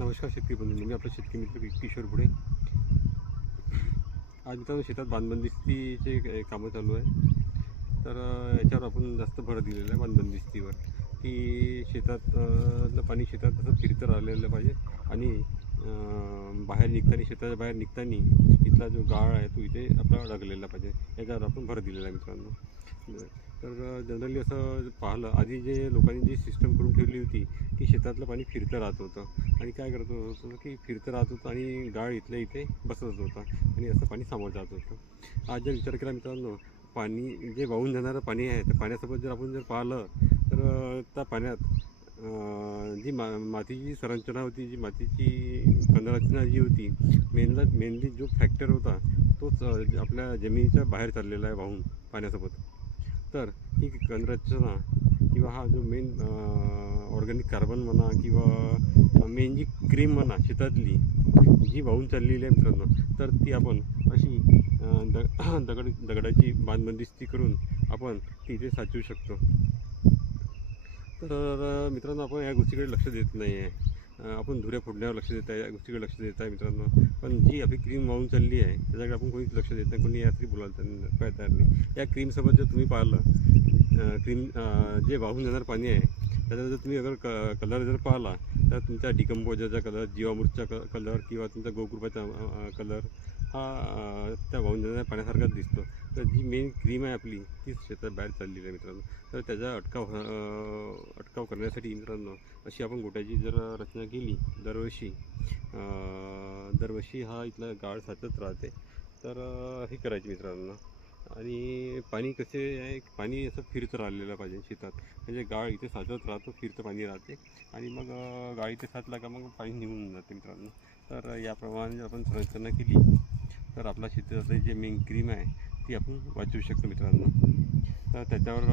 नमस्कार शेतकरी बंधूंनो, मी आपला शेतकरी मित्र किशोर पुढे. आज मित्रांनो शेतात बांधबंदिस्तीचे कामं चालू आहे. तर याच्यावर आपण जास्त भर दिलेला आहे बांधबंदिस्तीवर, की शेतात पाणी शेतात असं फिरतं राहिलेलं पाहिजे आणि बाहेर निघताना शेताच्या बाहेर निघताना इथला जो गाळ आहे तो इथे आपला अडकलेला पाहिजे, याच्यावर आपण भर दिलेला आहे मित्रांनो. तर जनरली असं पाहिलं, आधी जे लोकांनी जी सिस्टम करून ठेवली होती की शेतातलं पाणी फिरतं राहत होतं आणि काय करत होतं की फिरतं राहत होतं आणि गाळ इथल्या इथे बसत होता आणि असं पाणी सामोरं जात होतं. आज जर विचार केला मित्रांनो, पाणी जे वाहून जाणारं पाणी आहे, त्या पाण्यासोबत जर आपण पाहिलं तर त्या पाण्यात जी मातीची संरचना होती, जी मातीची संरचना जी होती, मेनली जो फॅक्टर होता तोच आपल्या जमिनीच्या बाहेर चाललेला आहे वाहून पाण्यासोबत. तर ही संरचना किंवा हा जो मेन ऑर्गॅनिक कार्बन म्हणा किंवा मेन जी क्रीम म्हणा शेतातली जी वाहून चाललेली आहे मित्रांनो, तर ती आपण अशी दगडाची बांधबंदिस्ती करून आपण ती इथे साचवू शकतो. तर मित्रांनो, आपण या गोष्टीकडे लक्ष देत नाही आहे. आपण धुऱ्या फोडण्यावर लक्ष देत आहे, या गोष्टीकडे लक्ष देत आहे मित्रांनो. पण जी आपली क्रीम वाहून चालली आहे त्याच्याकडे आपण कोणीच लक्ष देत नाही, कोणी यासाठी बोलायला काय तयार नाही. या क्रीमसोबत जर तुम्ही पाहिलं, क्रीम जे वाहून जाणार पाणी आहे त्याचा जर तुम्ही अगर कलर जर पाहिला तर तुमच्या डिकम्पोजरचा कलर, जीवामृतचा कलर किंवा तुमचा गोकृपाचा कलर हा त्या वाहून जाणाऱ्या पाण्यासारखाच दिसतो. तर जी मेन क्रीम आहे आपली तीच शेतात बाहेर चाललेली आहे मित्रांनो. तर त्याचा अटकाव करण्यासाठी मित्रांनो, अशी आपण गोट्याची जर रचना केली दरवर्षी हा इथला गाळ साचत राहते. तर हे करायचे मित्रांनो. आणि पाणी कसे आहे, पाणी असं फिरतं राहिलेलं पाहिजे शेतात, म्हणजे गाळ इथे साचत राहतो, फिरतं पाणी राहते आणि मग गाळ इथे साचला का मग पाणी निघून जाते मित्रांनो. तर याप्रमाणे आपण संरचना केली तर आपला शेताचं जे मेन क्रीम आहे ती आपण वाचवू शकतो मित्रांनो. तर त्याच्यावर